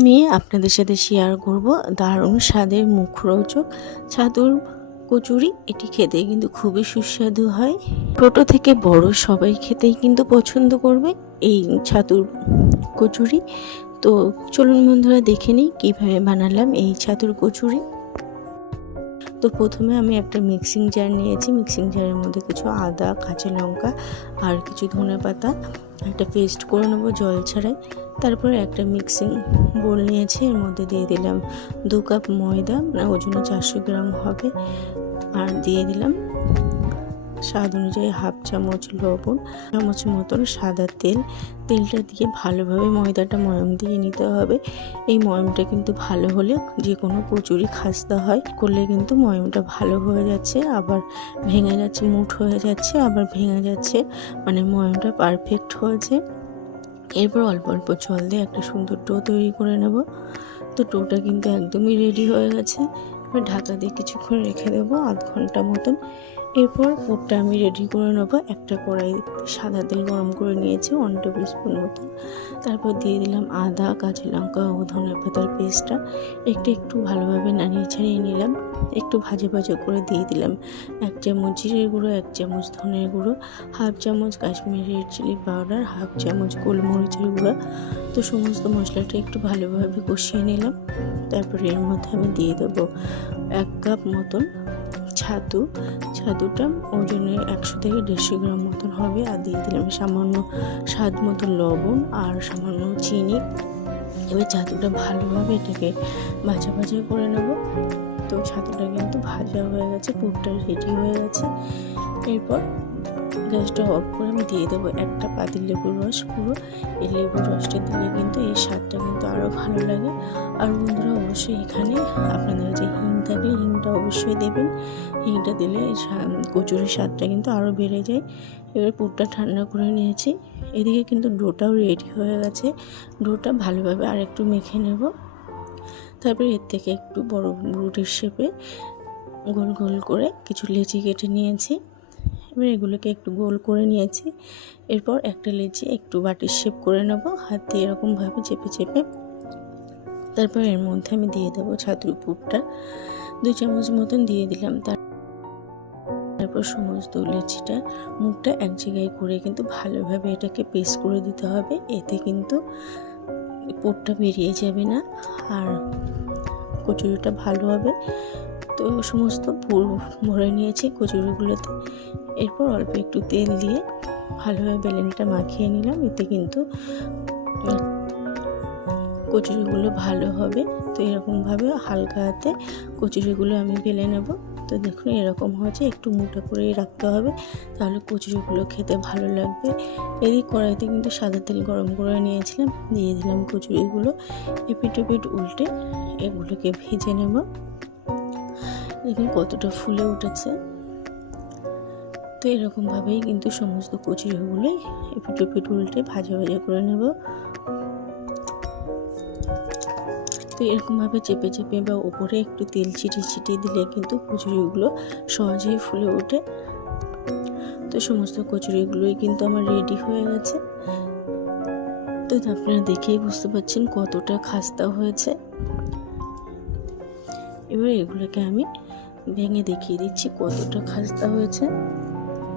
আমি আপনাদের সাথে শেয়ার করব দারুণ স্বাদের মুখরোচক ছাতুর কচুরি। এটি খেতে কিন্তু খুবই সুস্বাদু হয়। ছোটো থেকে বড় সবাই খেতেই কিন্তু পছন্দ করবে এই ছাতুর কচুরি। তো চলুন বন্ধুরা দেখে নিই কীভাবে বানালাম এই ছাতুর কচুরি। তো প্রথমে আমি একটা মিক্সিং জার নিয়েছি। মিক্সিং জারের মধ্যে কিছু আদা, কাঁচা লঙ্কা আর কিছু ধনে পাতা একটা পেস্ট করে নেব জল ছাড়াই। তারপরে একটা মিক্সিং বোল নিয়েছি। এর মধ্যে দিয়ে দিলাম দু কাপ ময়দা ওজনে চারশো গ্রাম হবে। আর দিয়ে দিলাম স্বাদ অনুযায়ী হাফ চামচ লবণ, চামচ মতন সাদা তেল। তেলটা দিয়ে ভালোভাবে ময়দাটা ময়ম দিয়ে নিতে হবে। এই ময়মটা কিন্তু ভালো হলে যে কোনো কচুরি খাস্তা হয়, করলে কিন্তু ময়মটা ভালো হয়ে যাচ্ছে। আবার ভেঙে যাচ্ছে, মুঠ হয়ে যাচ্ছে, আবার ভেঙে যাচ্ছে মানে ময়মটা পারফেক্ট হয়েছে। এরপর অল্প অল্প জল দিয়ে একটা সুন্দর ডো তৈরি করে নেব। তো ডোটা কিন্তু একদমই রেডি হয়ে গেছে। এবার ঢাকা দিয়ে কিছুক্ষণ রেখে দেবো, আধ ঘণ্টা মতন। এরপর পুরটা আমি রেডি করে নেব। একটা কড়াই সাদা তেল গরম করে নিয়েছি ওয়ান টেবিল স্পুন মতন। তারপর দিয়ে দিলাম আদা, কাঁচা লঙ্কা ও ধনে পাতার পেস্টটা একটু একটু ভালোভাবে নাড়িয়ে ছাড়িয়ে নিলাম। একটু ভাজে ভাজে করে দিয়ে দিলাম এক চামচ জিরের গুঁড়ো, এক চামচ ধনের গুঁড়ো হাফ চামচ কাশ্মীরি চিলি পাউডার হাফ চামচ গোলমরিচের গুঁড়ো। তো সমস্ত মশলাটা একটু ভালোভাবে কষিয়ে নিলাম। তারপরে এর মধ্যে আমি দিয়ে দেবো এক কাপ মতন ছাতু, ছাতুটা ওজনে একশো থেকে দেড়শো গ্রাম মতন হবে আর দিয়ে দিলাম সামান্য স্বাদ মতো লবণ আর সামান্য চিনি। এবার ছাতুটা ভালোভাবে এটাকে ভাজা ভাজা করে নেব। তো ছাতুটা কিন্তু ভাজা হয়ে গেছে, পুরটা রেডি হয়ে গেছে। এরপর গ্যাসটা অফ করে আমি দিয়ে দেবো একটা পাতিল লেবুর রস, পুরো এই লেবুর রসটা দিলে কিন্তু স্বাদটা কিন্তু আরও ভালো লাগে। আর বন্ধুরা, অবশ্যই এখানে আপনাদের যে হিং থাকলে হিংটা অবশ্যই দেবেন। হিংটা দিলে কচুরির স্বাদটা কিন্তু আরও বেড়ে যায়। এবার পুরটা ঠান্ডা করে নিয়েছি। এদিকে কিন্তু ডোটাও রেডি হয়ে গেছে। ডোটা ভালোভাবে আর একটু মেখে নেব। তারপরে এর থেকে একটু বড় রুটির শেপে গোল গোল করে কিছু লেচি কেটে নিয়েছি। এবার এগুলোকে একটু গোল করে নিয়েছি। এরপর একটা লেচি একটু বাটির শেপ করে নেব, হাত দিয়ে এরকমভাবে চেপে চেপে। তারপর এর মধ্যে আমি দিয়ে দেবো ছাতুর পুরটা দুই চামচ মতন দিয়ে দিলাম। তার তারপর সমস্ত লেচিটা, মুখটা এক জায়গায় করে কিন্তু ভালোভাবে এটাকে পেস্ট করে দিতে হবে। এতে কিন্তু পোটটা বেরিয়ে যাবে না, আর কচুরিটা ভালো হবে। তো সমস্ত ভরে নিয়েছি কচুরিগুলোতে। এরপর অল্প একটু তেল দিয়ে ভালোভাবে বেলেনটা মাখিয়ে নিলাম। এতে কিন্তু কচুরিগুলো ভালো হবে। তো এরকমভাবে হালকা হাতে কচুরিগুলো আমি বেলে নেব। তো দেখুন, এরকম হয়েছে। একটু মোটা করেই রাখতে হবে। তাহলে কচুরিগুলো খেতে ভালো লাগবে। এদিক কড়াইতে কিন্তু সাদা তেল গরম করে নিয়েছিলাম। দিয়ে দিলাম কচুরিগুলো। এপিট উল্টে এগুলোকে ভেজে নেব। দেখুন কতটা ফুলে উঠেছে। তো এরকমভাবেই কিন্তু সমস্ত কচুরিগুলোই এপিট এপিট উল্টে ভাজা ভাজা করে নেব। তো এরকমভাবে চেপে চেপে বা ওপরে একটু তেল ছিটিয়ে ছিটিয়ে দিলে কিন্তু কচুরিগুলো সহজেই ফুলে ওঠে। তো সমস্ত কচুরিগুলোই কিন্তু আমার রেডি হয়ে গেছে। তো আপনারা দেখেই বুঝতে পারছেন কতটা খাস্তা হয়েছে। এবার এগুলোকে আমি ভেঙে দেখিয়ে দিচ্ছি কতটা খাস্তা হয়েছে।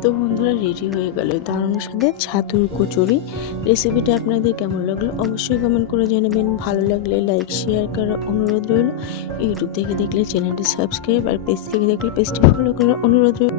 তো বন্ধুরা রেডি হয়ে গেল দারুণ সাথে ছাতুর কচুরি। রেসিপিটা আপনাদের কেমন লাগল অবশ্যই কমেন্ট করে জানাবেন। ভালো লাগলে লাইক শেয়ার করার অনুরোধ রইল। ইউটিউব থেকে দেখলে চ্যানেলটি সাবস্ক্রাইব আর পেজ থেকে দেখলে পেজটি ফলো করার অনুরোধ রইল।